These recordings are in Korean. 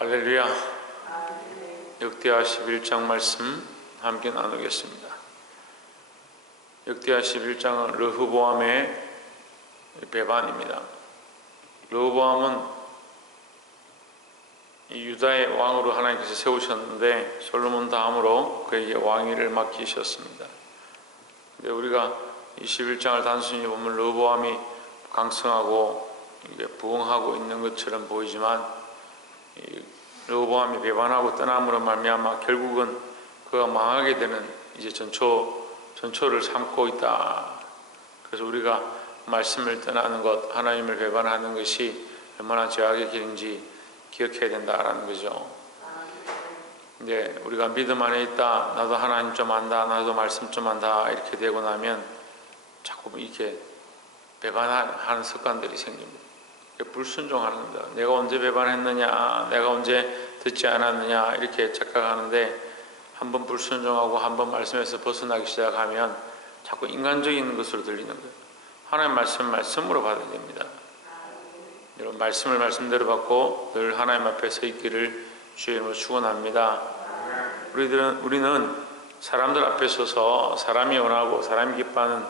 할렐루야. 역대하 11장 말씀 함께 나누겠습니다. 역대하 11장은 르호보암의 배반입니다. 르호보암은 유다의 왕으로 하나님께서 세우셨는데 솔로몬 다음으로 그에게 왕위를 맡기셨습니다. 근데 우리가 이 11장을 단순히 보면 르호보암이 강성하고 부흥하고 있는 것처럼 보이지만 르호보암이 배반하고 떠남으로 말미암아 결국은 그가 망하게 되는 이제 전초를 삼고 있다. 그래서 우리가 말씀을 떠나는 것, 하나님을 배반하는 것이 얼마나 죄악의 길인지 기억해야 된다라는 거죠. 근데 우리가 믿음 안에 있다, 나도 하나님 좀 안다, 나도 말씀 좀 안다 이렇게 되고 나면 자꾸 이렇게 배반하는 습관들이 생깁니다. 불순종하는 겁니다. 내가 언제 배반했느냐, 내가 언제 듣지 않았느냐 이렇게 착각하는데, 한번 불순종하고 한번 말씀에서 벗어나기 시작하면 자꾸 인간적인 것으로 들리는 거예요. 하나님 말씀으로 받아야 됩니다. 여러분, 말씀을 말씀대로 받고 늘 하나님 앞에 서 있기를 주의 이름으로 축원합니다. 우리는 사람들 앞에 서서 사람이 원하고 사람이 기뻐하는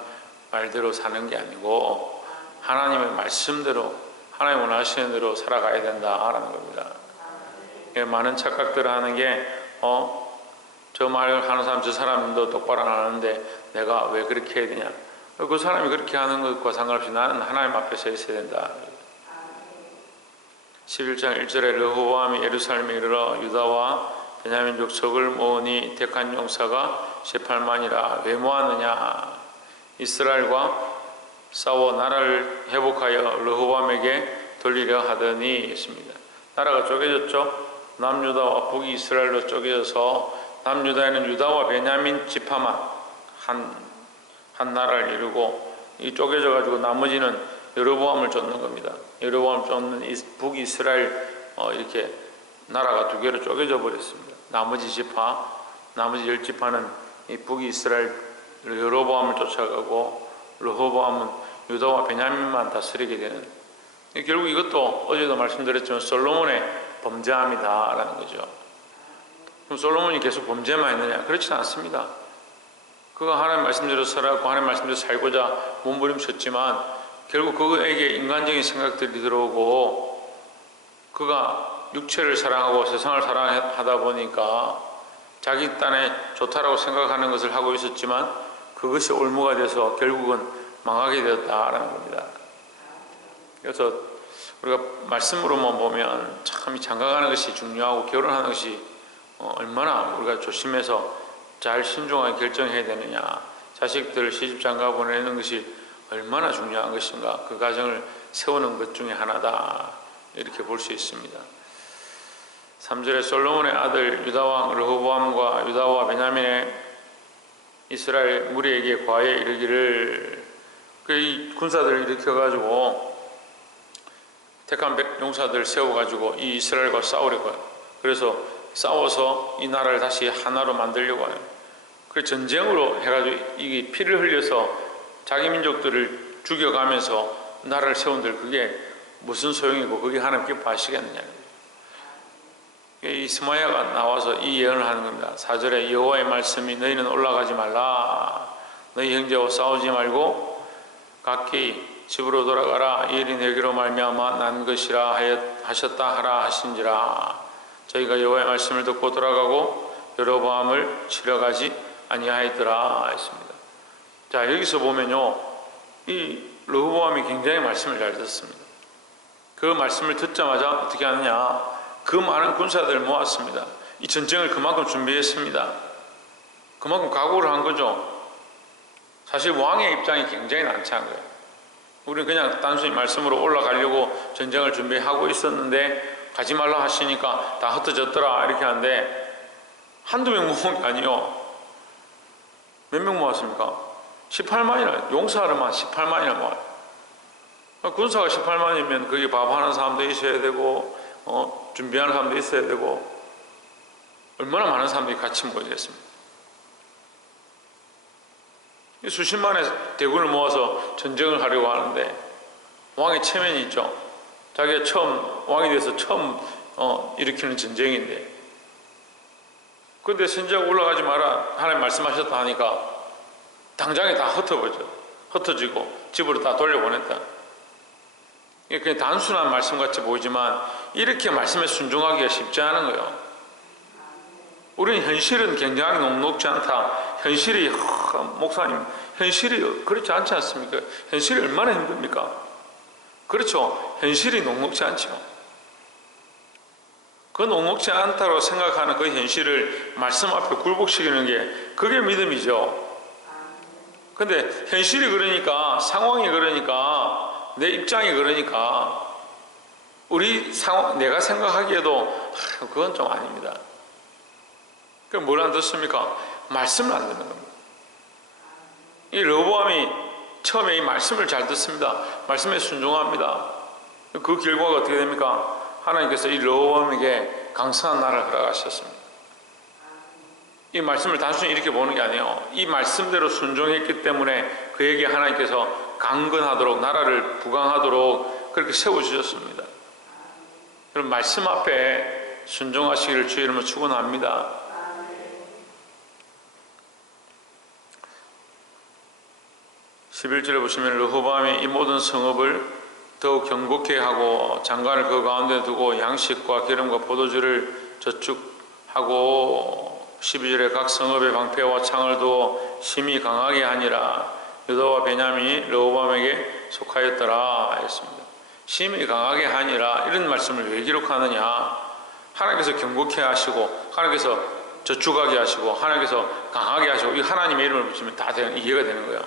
말대로 사는 게 아니고 하나님의 말씀대로, 하나님 원하시는 대로 살아가야 된다라는 겁니다. 많은 착각들을 하는 게 저 말을 하는 사람, 저 사람도 똑바로 안 하는데 내가 왜 그렇게 해야 되냐, 그 사람이 그렇게 하는 것과 상관없이 나는 하나님 앞에 서 있어야 된다. 11장 1절에 르호보암이 예루살렘에 이르러 유다와 베냐민 족속을 모으니 택한 용사가 18만이라. 왜 모았느냐? 이스라엘과 싸워 나라를 회복하여 르호보암에게 돌리려 하더니 했습니다. 나라가 쪼개졌죠. 남유다와 북이스라엘로 쪼개져서 남유다에는 유다와 베냐민 지파만 한 나라를 이루고, 이 쪼개져 가지고 나머지는 여로보암을 쫓는 겁니다. 여로보암을 쫓는 북이스라엘 이렇게 나라가 두 개로 쪼개져 버렸습니다. 나머지 10지파는 이 북이스라엘 여로보암을 쫓아가고 르호보암은 유다와 베냐민만 다스리게 되는, 결국 이것도 어제도 말씀드렸지만 솔로몬의 범죄함이다라는 거죠. 그럼 솔로몬이 계속 범죄만 했느냐? 그렇지 않습니다. 그가 하나님 말씀대로 살았고 하나님 말씀대로 살고자 몸부림쳤지만 결국 그에게 인간적인 생각들이 들어오고, 그가 육체를 사랑하고 세상을 사랑하다 보니까 자기 딴에 좋다라고 생각하는 것을 하고 있었지만 그것이 올무가 돼서 결국은 망하게 되었다라는 겁니다. 그래서 우리가 말씀으로만 보면 참 장가가는 것이 중요하고 결혼하는 것이 얼마나 우리가 조심해서 잘 신중하게 결정해야 되느냐, 자식들을 시집장가 보내는 것이 얼마나 중요한 것인가, 그 가정을 세우는 것 중에 하나다 이렇게 볼 수 있습니다. 3절에 솔로몬의 아들 유다왕 르호보암과 유다와 베냐민의 이스라엘 무리에게 과에 이르기를, 그 군사들을 일으켜가지고 택한 용사들 세워가지고 이 이스라엘과 싸우려고 해요. 그래서 싸워서 이 나라를 다시 하나로 만들려고 해요. 그 전쟁으로 해가지고 이게 피를 흘려서 자기 민족들을 죽여가면서 나라를 세운들, 그게 무슨 소용이고 그게 하나님 기뻐하시겠느냐. 이 스마야가 나와서 이 예언을 하는 겁니다. 4절에 여호와의 말씀이 너희는 올라가지 말라, 너희 형제와 싸우지 말고 각기 집으로 돌아가라. 이 일이 내게로 말미암아 난 것이라 하셨다 하라 하신지라. 저희가 여호와의 말씀을 듣고 돌아가고 여로보암을 치러 가지 아니하였더라 했습니다. 자, 여기서 보면요, 이 르호보암이 굉장히 말씀을 잘 듣습니다. 그 말씀을 듣자마자 어떻게 하느냐, 그 많은 군사들을 모았습니다. 이 전쟁을 그만큼 준비했습니다. 그만큼 각오를 한 거죠. 사실 왕의 입장이 굉장히 난처한 거예요. 우리는 그냥 단순히 말씀으로 올라가려고 전쟁을 준비하고 있었는데 가지 말라 하시니까 다 흩어졌더라 이렇게 하는데, 한두 명 모은 게 아니요. 몇 명 모았습니까? 18만이나, 용사로만 18만이나 모아요. 군사가 18만이면 거기 밥하는 사람도 있어야 되고 준비하는 사람도 있어야 되고, 얼마나 많은 사람들이 같이 모이겠습니까? 수십만의 대군을 모아서 전쟁을 하려고 하는데 왕의 체면이 있죠. 자기가 처음 왕이 돼서 처음 일으키는 전쟁인데, 근데 선지자가 올라가지 마라 하나님 말씀하셨다 하니까 당장에 다 흩어지고 집으로 다 돌려보냈다. 이게 그냥 단순한 말씀같이 보이지만 이렇게 말씀에 순종하기가 쉽지 않은 거예요. 우리는 현실은 굉장히 녹록지 않다. 현실이 목사님 현실이 그렇지 않지 않습니까? 현실이 얼마나 힘듭니까? 그렇죠. 현실이 녹록지 않죠. 그 녹록지 않다고 생각하는 그 현실을 말씀 앞에 굴복시키는 게 그게 믿음이죠. 근데 현실이 그러니까, 상황이 그러니까, 내 입장이 그러니까 내가 생각하기에도 그건 좀 아닙니다. 그럼 뭘 안 듣습니까? 말씀을 안 듣는 겁니다. 이 르호보암이 처음에 이 말씀을 잘 듣습니다. 말씀에 순종합니다. 그 결과가 어떻게 됩니까? 하나님께서 이 르호보암에게 강성한 나라를 허락하셨습니다. 이 말씀을 단순히 이렇게 보는 게 아니에요. 이 말씀대로 순종했기 때문에 그에게 하나님께서 강건하도록, 나라를 부강하도록 그렇게 세워주셨습니다. 그럼 말씀 앞에 순종하시기를 주의 이름으로 축원합니다. 11절에 보시면 르호보암이 이 모든 성읍을 더욱 견고케 하고 장관을 그 가운데 두고 양식과 기름과 포도주를 저축하고 12절에 각 성읍에 방패와 창을 두어 심히 강하게 하니라. 유다와 베냐민이 르호보암에게 속하였더라 했습니다. 심히 강하게 하니라, 이런 말씀을 왜 기록하느냐? 하나님께서 견고케 하시고 하나님께서 저축하게 하시고 하나님께서 강하게 하시고, 이 하나님의 이름을 붙이면 다 이해가 되는 거예요.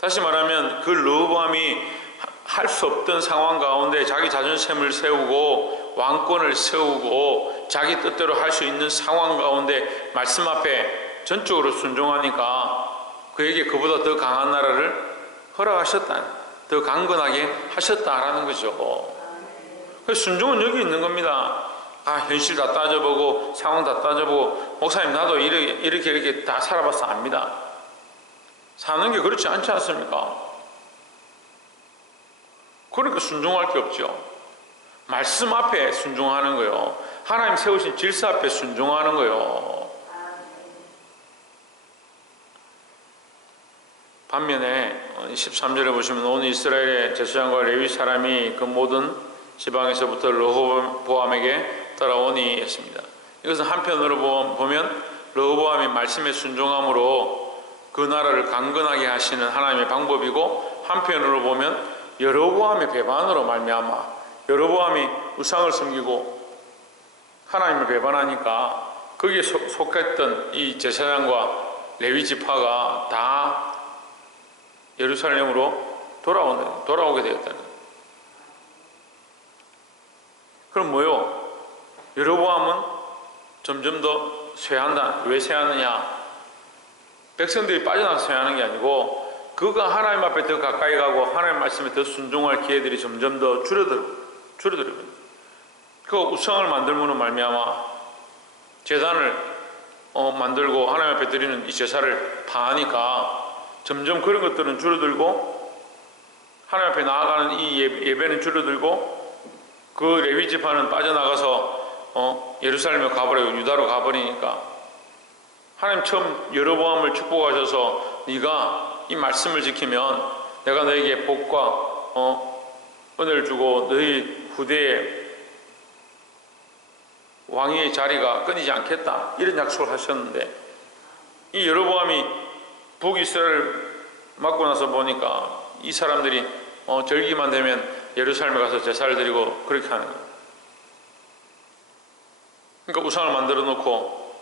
다시 말하면 그 르호보암이 할 수 없던 상황 가운데 자기 자존심을 세우고 왕권을 세우고 자기 뜻대로 할 수 있는 상황 가운데 말씀 앞에 전적으로 순종하니까 그에게 그보다 더 강한 나라를 허락하셨다, 더 강건하게 하셨다라는 거죠. 그래서 순종은 여기 있는 겁니다. 현실 다 따져보고 상황 다 따져보고, 목사님 나도 이렇게 다 살아봐서 압니다. 사는 게 그렇지 않지 않습니까? 그러니까 순종할 게 없죠. 말씀 앞에 순종하는 거요. 하나님 세우신 질서 앞에 순종하는 거요. 반면에 13절에 보시면 온 이스라엘의 제사장과 레위 사람이 그 모든 지방에서부터 르호보암에게 따라오니 했습니다. 이것은 한편으로 보면 르호보암이 말씀에 순종함으로 그 나라를 강건하게 하시는 하나님의 방법이고, 한편으로 보면 여로보암의 배반으로 말미암아, 여로보암이 우상을 섬기고 하나님을 배반하니까 거기에 속했던 이 제사장과 레위 지파가 다 예루살렘으로 돌아오게 되었다는 거예요. 그럼 뭐요? 여로보암은 점점 더 쇠한다. 왜 쇠하느냐? 백성들이 빠져나가서 쇠하는 게 아니고 그가 하나님 앞에 더 가까이 가고 하나님 말씀에 더 순종할 기회들이 점점 더 줄어들어요. 그 우상을 만들므로 말미암아 제단을 만들고 하나님 앞에 드리는 이 제사를 파하니까 점점 그런 것들은 줄어들고 하나님 앞에 나아가는 이 예배는 줄어들고, 그 레위 지파는 빠져나가서 예루살렘에 가버리고 유다로 가버리니까 하나님 처음 여로보암을 축복하셔서 네가 이 말씀을 지키면 내가 너에게 복과 은혜를 주고 너희 후대에 왕의 자리가 끊이지 않겠다, 이런 약속을 하셨는데, 이 여로보암이 북이스라엘을 맞고 나서 보니까 이 사람들이 절기만 되면 예루살렘에 가서 제사를 드리고 그렇게 하는 거예요. 그러니까 우상을 만들어 놓고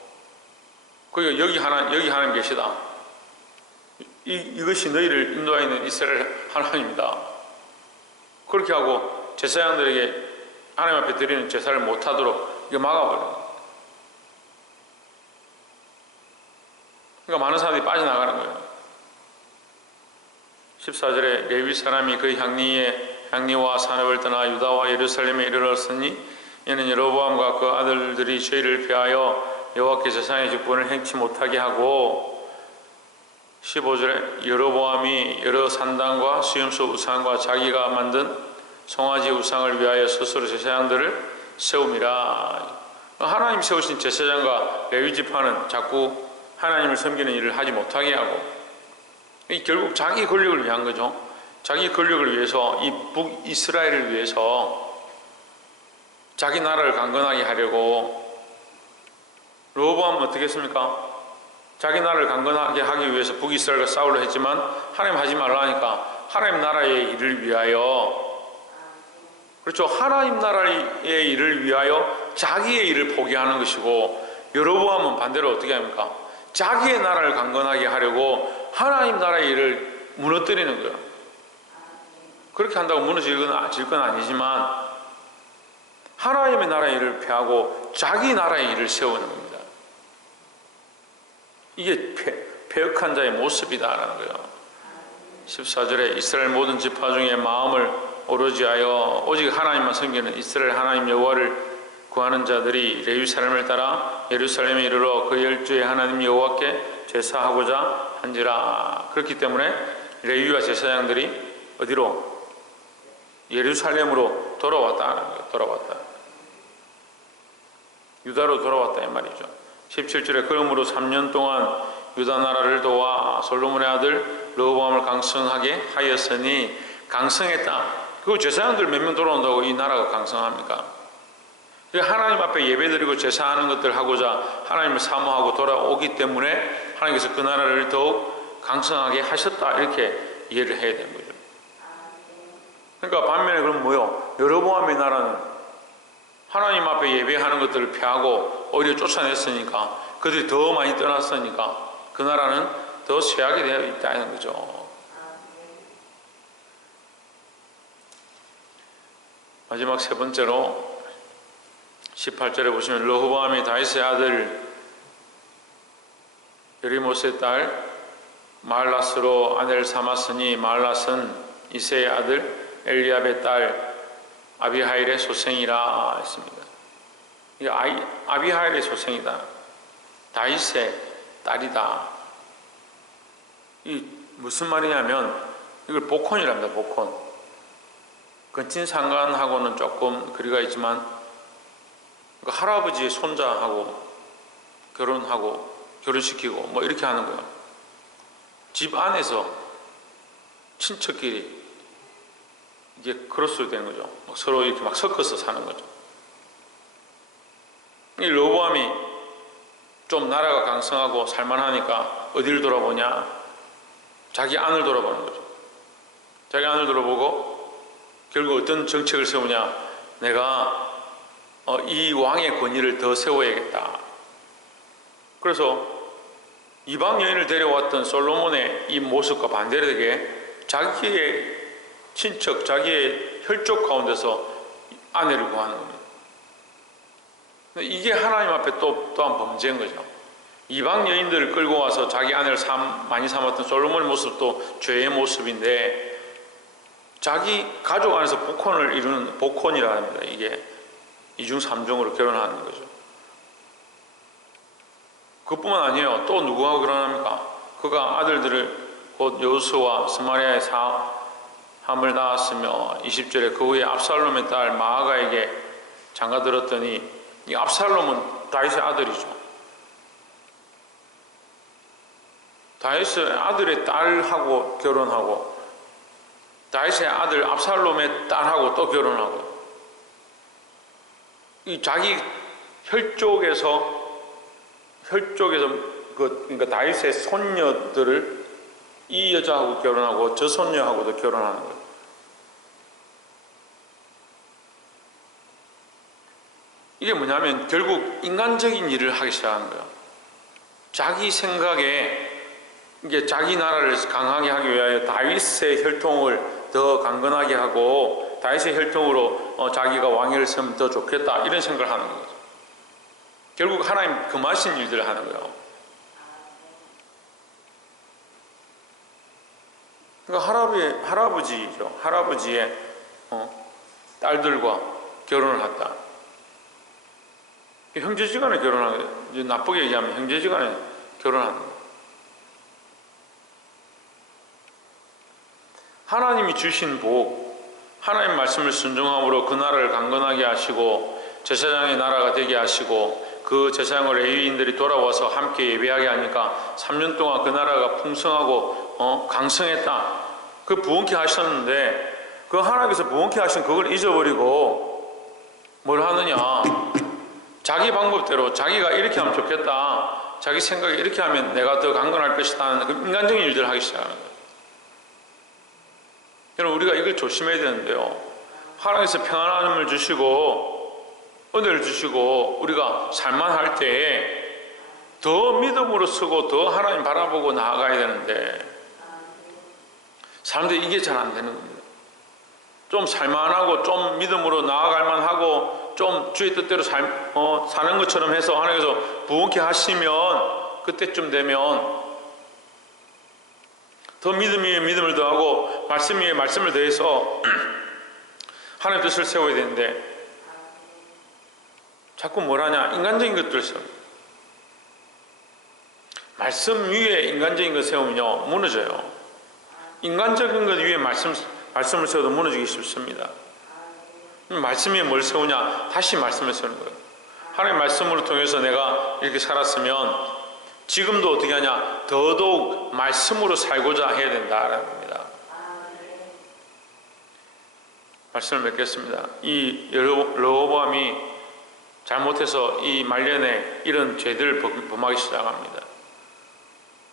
여기 하나님 계시다, 이것이 너희를 인도하여 있는 이스라엘 하나님이다, 그렇게 하고 제사장들에게 하나님 앞에 드리는 제사를 못하도록 이거 막아버려요. 그러니까 많은 사람들이 빠져나가는 거예요. 14절에 레위 사람이 그 향리와 산업을 떠나 유다와 예루살렘에 이르렀으니 이는 여로보암과 그 아들들이 죄를 피하여 여호와께 제사장의 직분을 행치 못하게 하고, 15절에 여로보암이 여러 산당과 수염소 우상과 자기가 만든 송아지 우상을 위하여 스스로 제사장들을 세움이라. 하나님 세우신 제사장과 레위 지파는 자꾸 하나님을 섬기는 일을 하지 못하게 하고, 결국 자기 권력을 위한 거죠. 자기 권력을 위해서, 이 북이스라엘을 위해서 자기 나라를 강건하게 하려고. 르호보암은 어떻게 했습니까? 자기 나라를 강건하게 하기 위해서 북이스라엘과 싸우려 했지만 하나님 하지 말라 하니까 하나님 나라의 일을 위하여, 그렇죠, 하나님 나라의 일을 위하여 자기의 일을 포기하는 것이고, 여로보암은 반대로 어떻게 합니까? 자기의 나라를 강건하게 하려고 하나님 나라의 일을 무너뜨리는 거예요. 그렇게 한다고 무너질 건 아니지만 하나님의 나라의 일을 폐하고 자기 나라의 일을 세우는 겁니다. 이게 패역한 자의 모습이다라는 거예요. 14절에 이스라엘 모든 지파 중에 마음을 오로지 하여 오직 하나님만 섬기는 이스라엘 하나님 여호와를 구하는 자들이 레위 사람을 따라 예루살렘에 이르러 그 열주의 하나님 여호와께 제사하고자 한지라. 그렇기 때문에 레위와 제사장들이 어디로? 예루살렘으로 돌아왔다는 거예요. 돌아왔다. 유다로 돌아왔다 이 말이죠. 17절에 그러므로 3년 동안 유다 나라를 도와 솔로몬의 아들 르호보암을 강성하게 하였으니. 강성했다. 그 제사장들 몇 명 돌아온다고 이 나라가 강성합니까? 하나님 앞에 예배드리고 제사하는 것들 하고자 하나님을 사모하고 돌아오기 때문에 하나님께서 그 나라를 더욱 강성하게 하셨다, 이렇게 이해를 해야 되는 거죠. 그러니까 반면에 그럼 뭐요? 여로보암의 나라는 하나님 앞에 예배하는 것들을 피하고 오히려 쫓아냈으니까, 그들이 더 많이 떠났으니까 그 나라는 더 쇠하게 되어 있다는 거죠. 마지막 세 번째로 18절에 보시면 르호보암이 다윗의 아들 여리못의 딸 마할랏으로 아내를 삼았으니 마할랏은 이새의 아들 엘리압의 딸 아비하일의 소생이라 했습니다. 이게 아비하일의 소생이다. 다윗의 딸이다. 이 무슨 말이냐면 이걸 복혼이랍니다. 복혼. 근친 상간하고는 조금 거리가 있지만 할아버지의 손자하고 결혼하고 결혼시키고 뭐 이렇게 하는 거예요. 집 안에서 친척끼리 이게 크로스 되는 거죠. 서로 이렇게 막 섞어서 사는 거죠. 이 르호보암이 좀 나라가 강성하고 살만하니까 어디를 돌아보냐? 자기 안을 돌아보는 거죠. 자기 안을 돌아보고 결국 어떤 정책을 세우냐? 내가 이 왕의 권위를 더 세워야겠다. 그래서 이방 여인을 데려왔던 솔로몬의 이 모습과 반대되게 자기의 친척, 자기의 혈족 가운데서 아내를 구하는 겁니다. 이게 하나님 앞에 또한 범죄인 거죠. 이방 여인들을 끌고 와서 자기 아내를 많이 삼았던 솔로몬의 모습도 죄의 모습인데, 자기 가족 안에서 복혼을 이루는 복혼이라 합니다. 이게 이중 삼중으로 결혼하는 거죠. 그것뿐만 아니에요. 또 누구하고 결혼합니까? 그가 아들들을 곧 여호수아와 스마리아의 사함을 낳았으며 20절에 그 후에 압살롬의 딸 마아가에게 장가들었더니, 이 압살롬은 다윗의 아들이죠. 다윗의 아들의 딸하고 결혼하고 다윗의 아들 압살롬의 딸하고 또 결혼하고, 이 자기 혈족에서 그러니까 다윗의 손녀들을 이 여자하고 결혼하고 저 손녀하고도 결혼하는 거예요. 이게 뭐냐면 결국 인간적인 일을 하기 시작한 거예요. 자기 생각에 이게 자기 나라를 강하게 하기 위하여 다윗의 혈통을 더 강건하게 하고 다윗의 혈통으로 자기가 왕위를 세우면 더 좋겠다, 이런 생각을 하는 거죠. 결국 하나님 금하신 일들을 하는 거예요. 그러니까 할아버지죠. 할아버지의 딸들과 결혼을 했다. 형제지간에 결혼하는 거예요. 나쁘게 얘기하면 형제지간에 결혼하는 거예요. 하나님이 주신 복, 하나님 말씀을 순종함으로 그 나라를 강건하게 하시고 제사장의 나라가 되게 하시고 그 제사장과 레위인들이 돌아와서 함께 예배하게 하니까 3년 동안 그 나라가 풍성하고 강성했다. 그 부흥케 하셨는데 그 하나님께서 부흥케 하신 그걸 잊어버리고 뭘 하느냐, 자기 방법대로 자기가 이렇게 하면 좋겠다, 자기 생각에 이렇게 하면 내가 더 강건할 것이다 하는 그 인간적인 일들을 하기 시작하는 거예요. 여러분, 우리가 이걸 조심해야 되는데요, 하나님께서 평안함을 주시고 은혜를 주시고 우리가 살만할 때 더 믿음으로 서고 더 하나님 바라보고 나아가야 되는데 사람들이 이게 잘 안 되는 겁니다. 좀 살만하고 좀 믿음으로 나아갈 만하고 좀 주의 뜻대로 사는 것처럼 해서 하나님께서 부흥케 하시면 그때쯤 되면 더 믿음 위에 믿음을 더하고 말씀 위에 말씀을 더해서 하나님 뜻을 세워야 되는데 자꾸 뭘 하냐, 인간적인 것들을 세웁니다. 말씀 위에 인간적인 것 세우면요 무너져요. 인간적인 것 위에 말씀을 세워도 무너지기 쉽습니다. 말씀 위에 뭘 세우냐, 다시 말씀을 세우는 거예요. 하나님의 말씀으로 통해서 내가 이렇게 살았으면 지금도 어떻게 하냐, 더더욱 말씀으로 살고자 해야 된다라는 겁니다. 말씀을 맺겠습니다. 이 르호보암이 잘못해서 이 말년에 이런 죄들을 범하기 시작합니다.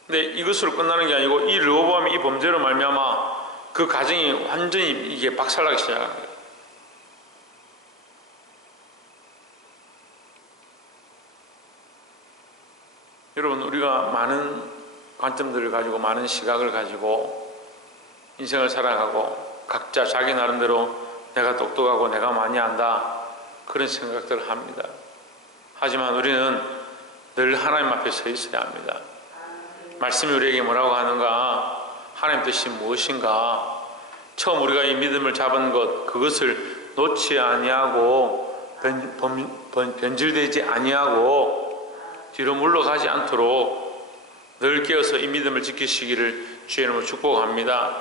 근데 이것으로 끝나는 게 아니고 이 르호보암이 이 범죄로 말미암아 그 가정이 완전히 이게 박살나기 시작하는 거예요. 여러분, 우리가 많은 관점들을 가지고 많은 시각을 가지고 인생을 살아가고 각자 자기 나름대로 내가 똑똑하고 내가 많이 안다 그런 생각들을 합니다. 하지만 우리는 늘 하나님 앞에 서 있어야 합니다. 말씀이 우리에게 뭐라고 하는가, 하나님 뜻이 무엇인가, 처음 우리가 이 믿음을 잡은 것 그것을 놓지 아니하고 변질되지 아니하고 뒤로 물러가지 않도록 늘 깨어서 이 믿음을 지키시기를 주의 이름으로 축복합니다.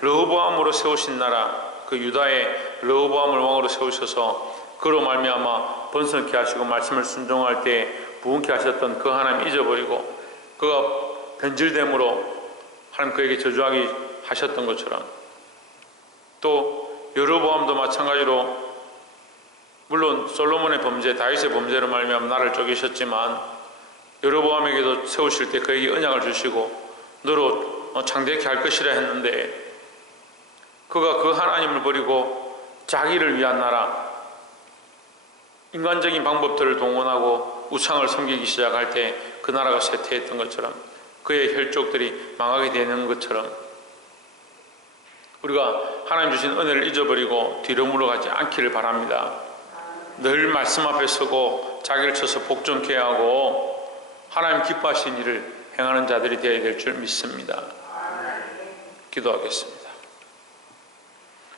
르호보암으로 세우신 나라, 그 유다의 르호보암을 왕으로 세우셔서 그로 말미암아 번성케 하시고 말씀을 순종할 때 부흥케 하셨던 그 하나님 잊어버리고 그가 변질됨으로 하나님 그에게 저주하기 하셨던 것처럼, 또 여로보암도 마찬가지로 물론 솔로몬의 범죄, 다윗의 범죄로 말미암아 나를 쪼개셨지만 여로보암에게도 세우실 때 그에게 언약을 주시고 너로 창대케 할 것이라 했는데 그가 그 하나님을 버리고 자기를 위한 나라, 인간적인 방법들을 동원하고 우상을 섬기기 시작할 때 그 나라가 쇠퇴했던 것처럼 그의 혈족들이 망하게 되는 것처럼 우리가 하나님 주신 은혜를 잊어버리고 뒤로 물러가지 않기를 바랍니다. 늘 말씀 앞에 서고 자기를 쳐서 복종케 하고 하나님 기뻐하신 일을 행하는 자들이 되어야 될 줄 믿습니다. 기도하겠습니다.